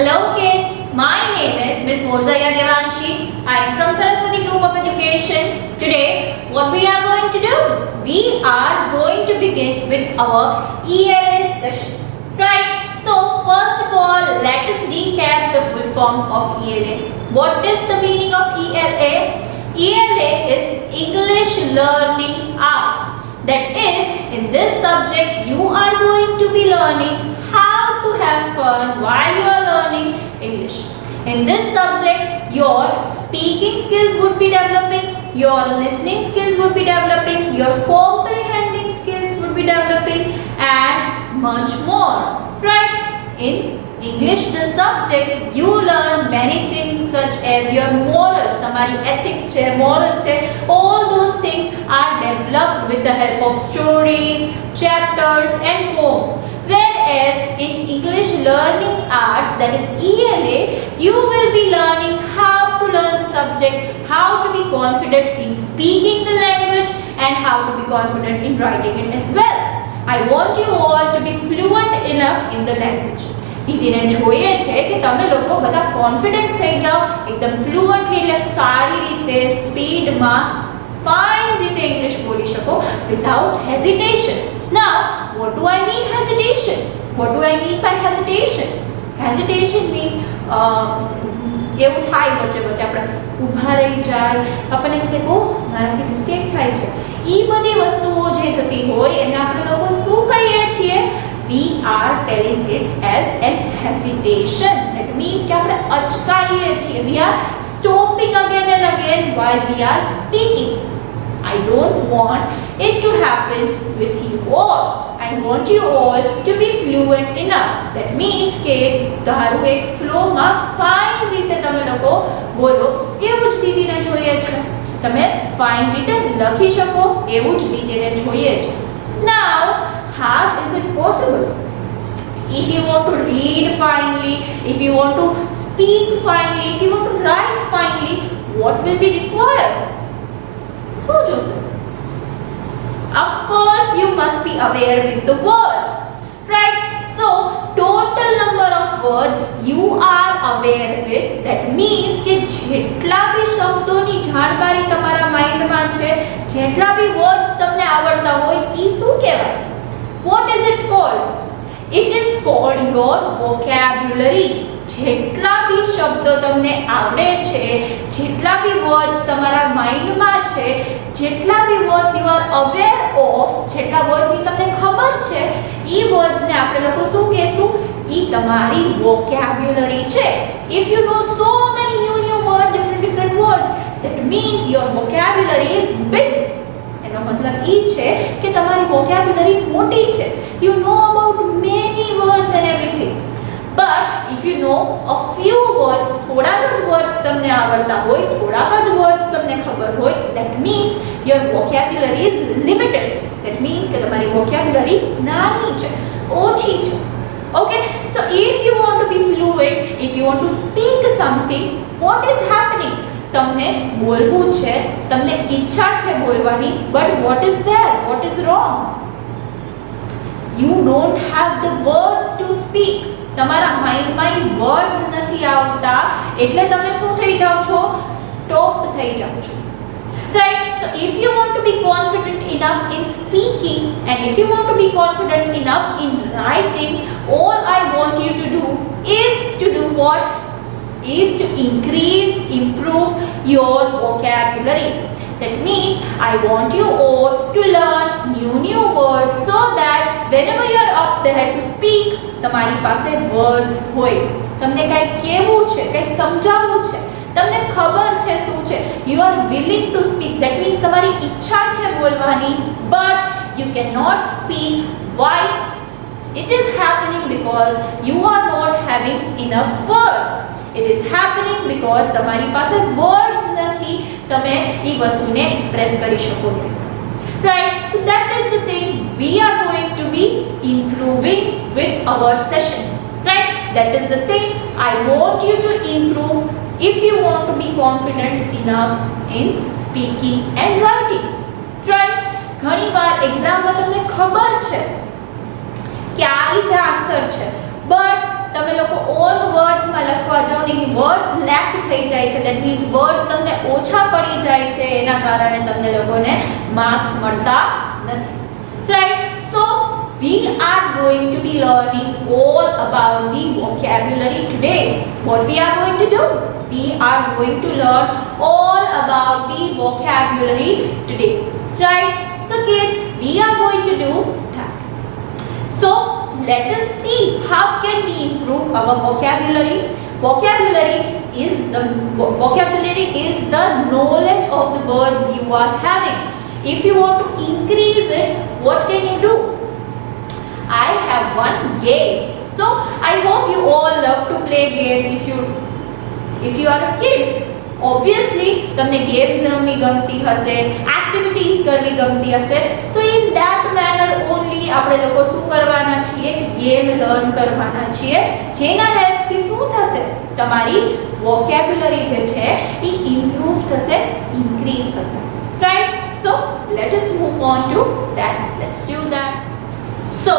Hello kids, my name is Miss Morzaya Devanshi. I am from Saraswati Group of Education. Today, what we are going to do? We are going to begin with our ELA sessions. Right? So, first of all, let us recap the full form of ELA. What is the meaning of ELA? ELA is English Learning Arts. That is, in this subject, you are going to be learning how to have fun while you are learning English. In this subject, your speaking skills would be developing, your listening skills would be developing, your comprehending skills would be developing, and much more. Right? In English, the subject, you learn many things such as your morals, tamari ethics che, morals che, all those things are developed with the help of stories, chapters and poems. Whereas in English Learning Arts, that is ELA, you will be learning how to learn the subject, how to be confident in speaking the language and how to be confident in writing it as well. I want you all to be fluent enough in the language. દીદીને જોઈએ છે કે તમે લોકો બધા confident થઈ જાઓ એકદમ fluently એટલે સારી રીતે સ્પીડમાં ફાઇન રીતે ઇંગ્લિશ બોલી શકો without hesitation. Now, what do I mean hesitation? What do I mean by hesitation? Hesitation means એવું થાય વચ્ચે વચ્ચે આપણે ઊભા રહી જાય આપણને એમ થાય ઓહ મારાથી મિસ્ટેક થાય છે એ બધી વસ્તુઓ જે થતી હોય એને આપણે લોકો શું કહીએ છીએ? We are telling it as an hesitation. That means कि આપણે અચકાઈએ છીએ. We are stopping again and again while we are speaking. I don't want it to happen with you all. I want you all to be fluent enough. That means કે તારું એક flow માં fine રીતે તમે લોકો બોલો એવું જ દીદીને જોઈએ છે. તમે ફાઇન રીતે લખી શકો એવું જ દીદીને જોઈએ છે. Now, how is it possible? If you want to read finely, if you want to speak finely, if you want to write finely, what will be required? So, Joseph, of course, you must be aware with the words, right? So, total number of words you are aware with. That means કે જેટલા બી શબ્દોની જાણકારી તમારા માઇન્ડમાં છે, જેટલા બી words તમને આવડતા હોય, ઈ શું કહેવાય? What is it called? It is called your vocabulary. જેટલા બી શબ્દો તમને આવડે છે, જેટલા બી વર્ડ્સ તમારા માઇન્ડમાં છે, જેટલા બી words you are aware of, જેટલા વર્ડ્સની તમને ખબર છે, એ વર્ડ્સને આપણે લોકો શું કહેશું? એ તમારી vocabulary છે. If you know so many new words, different words, that means your vocabulary is big. એનો મતલબ એ છે કે તમારી vocabulary મોટી છે. You know about many words and everything. But if you know a few words, થોડાક જ words તમને આવડતા હોય, થોડાક જ words તમને ખબર હોય, that means your vocabulary is limited. That means કે તમારી vocabulary નાની છે, ઓછી છે. Okay? So if you want to be fluent, if you want to speak something, what is happening? તમને બોલવું છે, તમને ઈચ્છા છે બોલવાની, but what is there? What is wrong? You don't have the words to speak. તમારા માઇન્ડમાં એ words નથી આવતા એટલે તમે શું થઈ જાઓ છો? સ્ટોપ થઈ જાઓ છો. Right? So if you want to be confident enough in speaking and if you want to be confident enough in writing, all I want you to do is to do what? Is to increase, improve your vocabulary. That means I want you all to learn new words so that whenever you are up there to speak, તમારી પાસે words હોય. તમને કંઈક કહેવું છે, કંઈક સમજાવવું છે, તમને ખબર છે શું છે. You are willing to speak. That means તમારી ઈચ્છા છે બોલવાની, but you cannot speak. Why? It is happening because you are not having enough words. It is happening because તમારી પાસે words નથી તમે એ વસ્તુને એક્સપ્રેસ કરી શકો. Right? So that is the thing we are going to be improving with our sessions. Right? That is the thing I want you to improve if you want to be confident enough in speaking and writing. Right? ઘણી વાર એક્ઝામમાં તમને ખબર છે કે આ રીતે answer છે, but તમે લોકો ઓન વર્ડ્સમાં લખવા જાઓ ને વર્ડ્સ લેફ્ટ થઈ જાય છે, ધેટ મીન્સ વર્ડ તમને ઓછા પડી જાય છે, એના કારણે તમને લોકોને માર્ક્સ મળતા નથી. Right. So we are going to be learning all about the vocabulary today. What we are going to do? We are going to learn all about the vocabulary today. Right? So kids, we are going to do that. So let us see how can we improve our vocabulary. Vocabulary is the knowledge of the words you are having. If you want to increase it, what can you do? I have one game. So I hope you all love to play game. If you are a kid, obviously તમને games રમવી ગમતી હશે, activities કરવી ગમતી હશે. So in that manner only આપણે લોકો શું કરવાના છીએ? ગેમ લર્ન કરવાના છીએ, જેના હેલ્પથી શું થશે? તમારી vocabulary જે છે એ improve થશે, increase થશે. Right? So let us move on to that. Let's do that. So,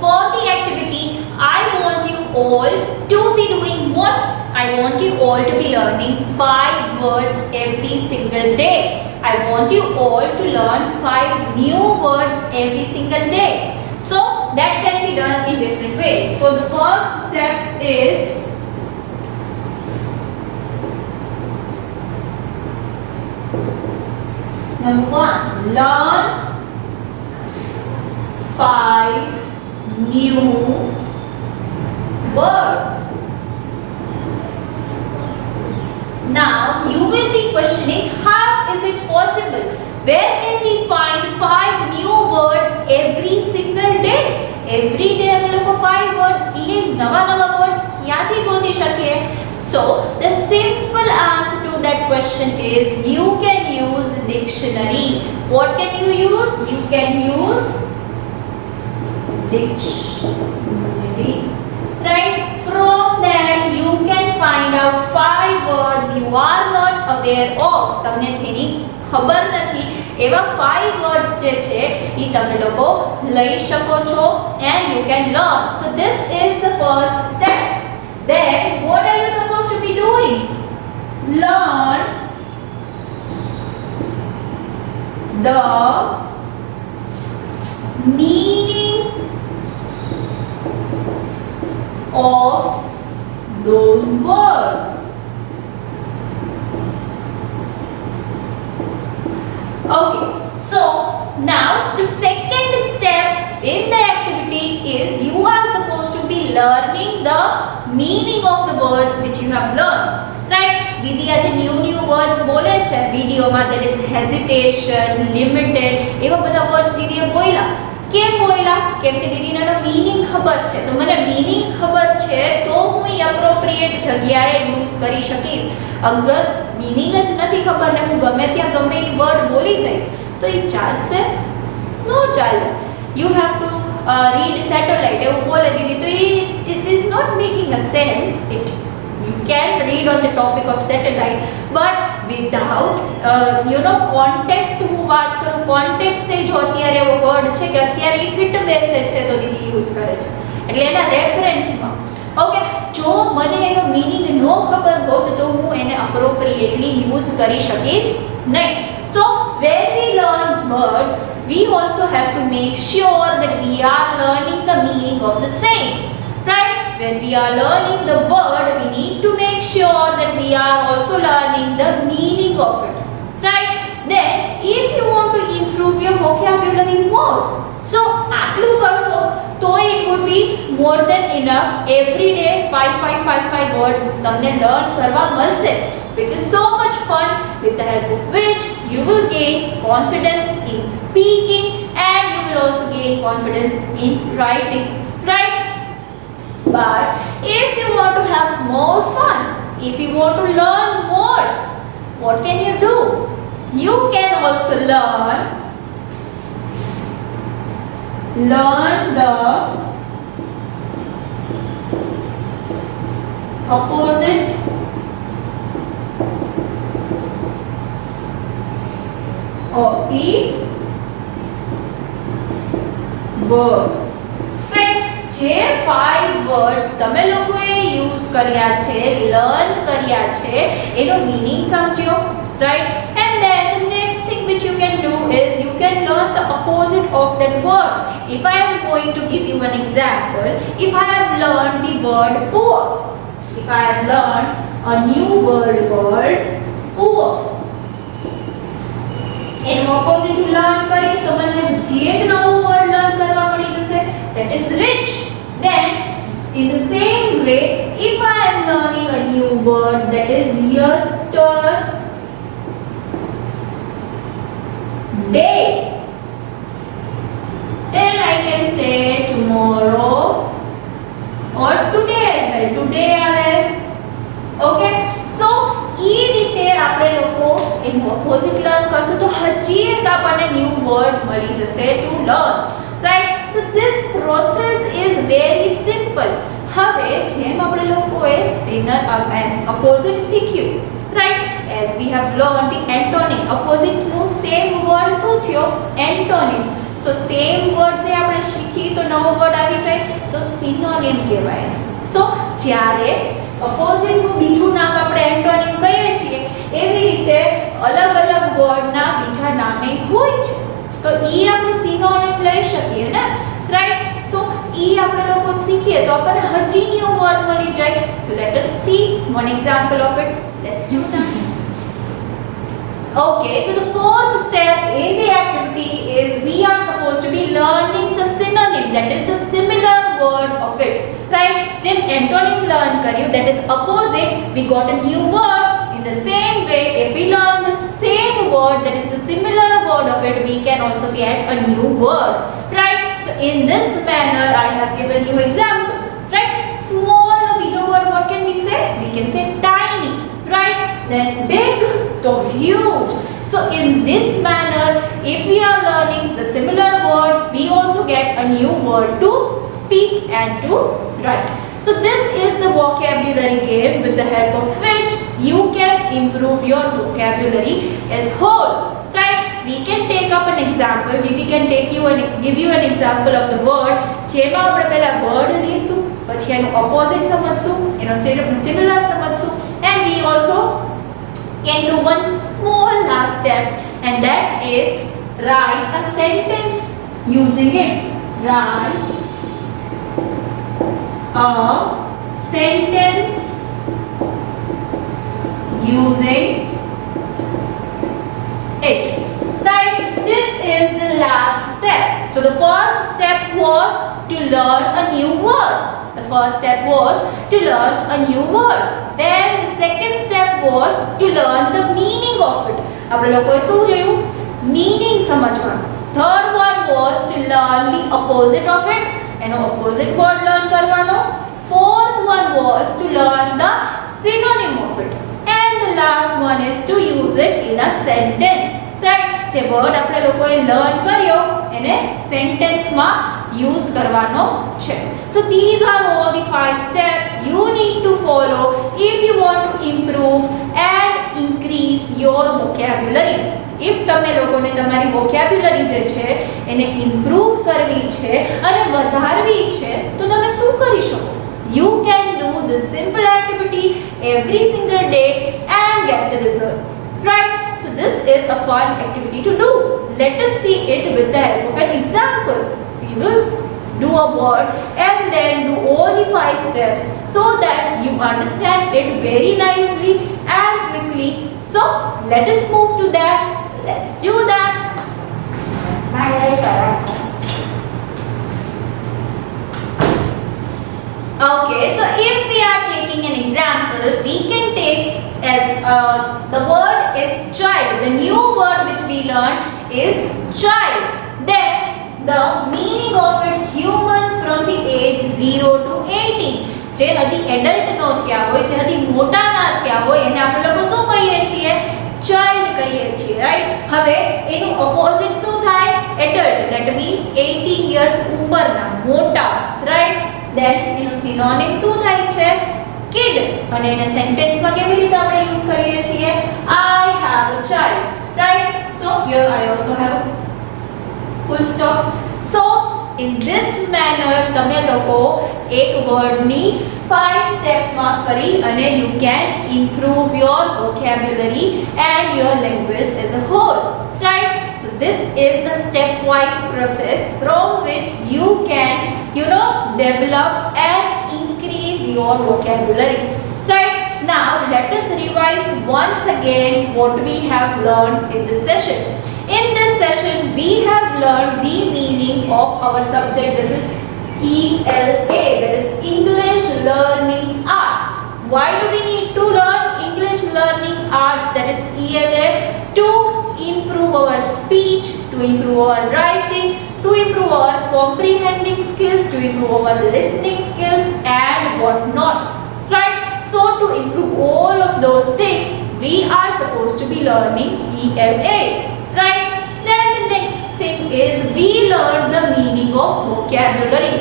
for the activity, I want you all to be doing what? I want you all to be learning 5 words every single day. I want you all to learn 5 new words every single day. So, that can be done in different ways. So, the first step is number 1, learn 5 new words. Now you will be questioning, how is it possible? Where can we find 5 new words every single day? Every day અમે લોકો 5 words એ નવા words ક્યાંથી ગોતી શકીએ? So the simple answer to that question is you can use dictionary. What can you use? You can use dictionary. Right? From that you can find out 5 words you are not aware of. તમને જેની ખબર નથી એવા 5 words જે છે એ તમે લોકો લઈ શકો છો and you can learn. So this is the first step. Then what are you supposed to be doing? Learn the meaning of those words. Okay, so now the second step in the activity is you are supposed to be learning the meaning of the words which you have learned. Right? દીદી આજે new words બોલે છે વિડિયોમાં, that is hesitation, limited, એવા બધા words દીદીએ બોલ્યા. કેમ બોલ્યા? કેમ કે દીદીને એનો મીનિંગ ખબર છે. તો મને મીનિંગ ખબર છે તો હું એ એપ્રોપ્રિએટ જગ્યાએ યુઝ કરી શકીશ. અગર મીનિંગ જ નથી ખબર ને હું ગમે ત્યાં ગમે એ વર્ડ બોલી દઈશ તો એ ચાલશે? નો ચાલે. You have to read satellite એવું બોલે દીદી તો it is not making a sense. You can read on the topic of satellite but without context. હું વાત કરું context એ જો અત્યારે એવો વર્ડ છે કે અત્યારે એ ફિટ બેસે છે તો દીદી યુઝ કરે છે, એટલે એના રેફરન્સમાં. ઓકે, જો મને એનો મીનિંગ નો ખબર હોત તો હું એને અપ્રોપ્રિએટલી યુઝ કરી શકીશ નહીં. So when we learn words we also have to make sure that we are learning the meaning of the same. Right? When we are learning the word, we need to make sure that we are also learning the meaning of it. Right? Then, if you want to improve your vocabulary more, so આટલું કરશો તો it would be more than enough. Every day 5 words તમને learn કરવા મળશે, which is so much fun, with the help of which you will gain confidence in speaking and you will also gain confidence in writing. Right? But if you want to have more fun, if you want to learn more, what can you do? You can also learn the opposite of the words. Right? જે 5 words તમે લોકોએ use કર્યા છે, learn કર્યા છે, એનો meaning સમજો, right? And then the next thing which you can do is you can learn the opposite of that word. If I am going to give you an example, if I have learned the word poor, if I have learned a new word called poor, એનું opposite હું learn કરીશ તો મને હજી એક નવો word learn કરવા મળી જશે, that is rich. Then in the same way, if I am learning a new word that is yesterday, then I can say tomorrow or today as well. Today I will. Okay, so એ રીતે આપણે લોકો એનું opposite learn કરશું તો હજી એક આપણને new word મળી જશે to learn, right? So this process is very simple. હવે જેમ આપણે લોકોએ synonym and opposite શીખ્યું, right? As we have learned the antonym, opposite નું same word શું થયો? Antonym. So same word જે આપણે શીખી તો નવો word આવી જાય તો synonym કહેવાય. So જ્યારે opposite નું બીજું નામ આપણે antonym કહીએ છીએ, એવી રીતે અલગ અલગ વર્ડ ના બીજા નામે હોય છે તો ઈ આપણે synonym લઈ શકીએ ને, right? So ઈ આપણે લોકો શીખીએ તો આપણને હજી ન્યુ વર્ડ મળી જાય. So let us see one example of it. Let's do that. Okay, so the fourth step in the activity is we are supposed to be learning the synonym, that is the similar word of it, right? Jim antonym learn karyu, that is opposite, we got a new word. In the same way, if we learn the same word, that is the similar word of it, we can also get a new word, right? So in this manner, I have given you examples, right? Small, no bijo word, what can we say? We can say tiny, right? Then big, so huge. So in this manner, if we are learning the similar word, we also get a new word to speak and to write. So this is the vocabulary game with the help of which you can improve your vocabulary as whole, right? We can take up an example. Didi can give you an example of the word. જેમાં આપણે પહેલા word લઈશું, પછી એનું opposite સમજશું, એનો similar સમજશું, and we also can do one small last step, and that is write a sentence using it. Write a sentence using it, right? This is the last step. So the first step was to learn a new word. The first step was to learn a new word. Then the second step was to learn the meaning of it. આપણે લોકોએ શું જોયું? Meaning સમજવાનું. Third one was to learn the opposite of it. એનો opposite word learn કરવાનો. Fourth one was to learn the synonym of it. And the last one is to use it in a sentence. Right? જે word આપણે લોકોએ learn કર્યો એને sentence માં use કરવાનો છે. So these are all the 5 steps you need to follow if you want to improve and increase your vocabulary. If તમે લોકોને તમારી vocabulary જે છે એને improve કરવી છે અને વધારવી છે તો તમે શું કરી શકો? You can do this simple activity every single day and get the results, right? So this is a fun activity to do. Let us see it with the help of an example. We will do a word and then do all the 5 steps so that you understand it very nicely and quickly. So let us move to that. Let's do that. Okay, so if we are taking an example, we can take as the word is child. The new word which we learned is child. Then the meaning of it, humans from the age 0 to 18. જે હજી adult નો થયા હોય, જે હજી મોટા ના થયા હોય, એને આપણે લોકો શું કહીએ છીએ? ચાઇલ્ડ કહીએ છીએ, રાઈટ? હવે એનું ઓપોઝિટ શું થાય? એડલ્ટ. ધેટ મીન્સ 18 years ઉપરના, મોટા, રાઈટ? ધેન એનું સિનોનિમ શું થાય છે? કિડ. અને એને સેન્ટેન્સમાં કેવી રીતે આપણે યુઝ કરીએ છીએ? I have a child, right? So here I also have a full stop. So in this manner તમે લોકો એક વર્ડની 5 સ્ટેપમાં કરી અને you can improve your vocabulary and your language as a whole, right? So this is the stepwise process from which you can, develop and increase your vocabulary, right? Now let us revise once again what we have learned in this session. In this session we have learned the meaning of our subject, that is ELA, that is English Learning Arts. Why do we need to learn English Learning Arts, that is ELA? To improve our speech, to improve our writing, to improve our comprehending skills, to improve our listening skills and what not, right? So to improve all of those things we are supposed to be learning ELA, right? Then the next thing is we learn the meaning of vocabulary.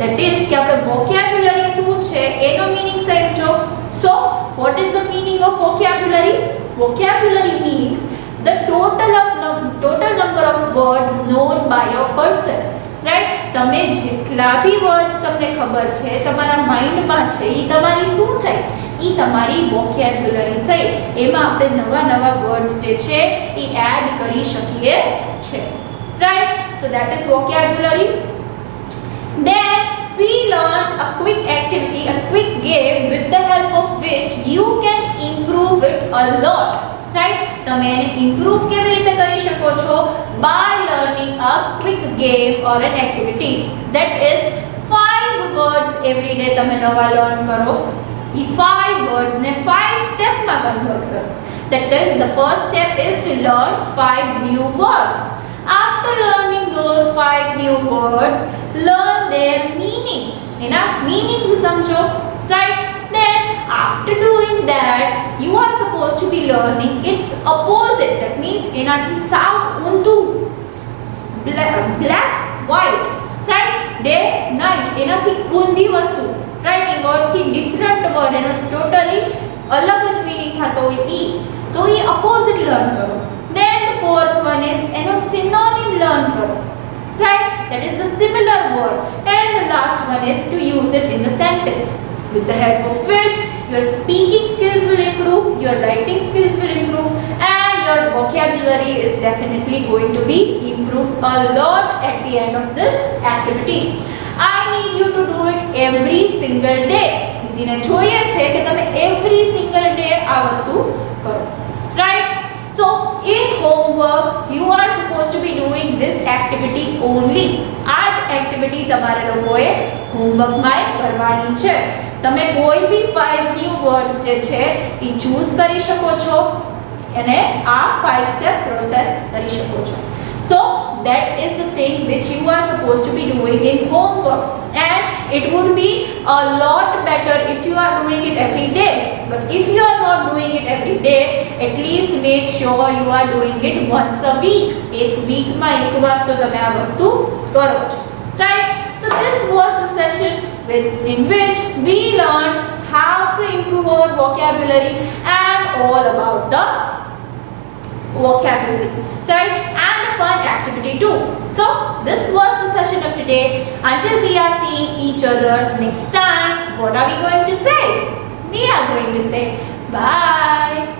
That is કે આપણે vocabulary શું છે એનો meaning સમજો. So what is the meaning of vocabulary? Vocabulary means the total number of words known by a person, right? તમે જેટલા બી words તમને ખબર છે તમારા માઇન્ડમાં છે એ તમારી શું થઈ? એ તમારી vocabulary થઈ. એમાં આપણે નવા વર્ડ્સ જે છે એ એડ કરી શકીએ છે, right? So that is vocabulary. Then we learn a quick activity, a quick game with the help of which you can improve it a lot, right? તમે એને improve કેવી રીતે કરી શકો છો? By learning a quick game or an activity, that is 5 words every day તમે નવા learn કરો. એ 5 words ને 5 step માં convert કરો. That is, the first step is to learn 5 new words. After learning those 5 new words, learn their meanings. Meanings સમજો, right? Then after doing that you are supposed to be learning its opposite. That means એનાથી સાવ ઊંધું, black white, right? Day night, એનાથી ઊંધી વસ્તુ, right? એ વર્ડથી different word, એનો totally અલગ જ મીનિંગ થતો હોય ઈ, તો એ opposite learn કરો. Then the fourth one is એનો synonym learn કરો, right? That is the similar word. And the last one is to use it in the sentence, with the help of which your speaking skills will improve, your writing skills will improve, and your vocabulary is definitely going to be improved a lot at the end of this activity. I need you to do it every single day. દીદીને જોઈએ છે કે તમે every single day આ વસ્તુ કરો, right? So in homework you are supposed to be doing this activity only. આ જ activity તમારે લોકોએ homework માં કરવાની છે. તમે કોઈ બી 5 new words જે છે એ choose કરી શકો છો અને આ 5 step process કરી શકો છો. So that is the thing which you are supposed to be doing in homework, and it would be a lot better if you are doing it every day. But if you are not doing it every day, at least make sure you are doing it once a week. એક વીકમાં એક વાર તો તમે આ વસ્તુ કરો છો, right? So this was the session in which we learned how to improve our vocabulary and all about the vocabulary, right? And a fun activity too. So this was the session of today. Until we are seeing each other next time, what are we going to say? We are going to say bye.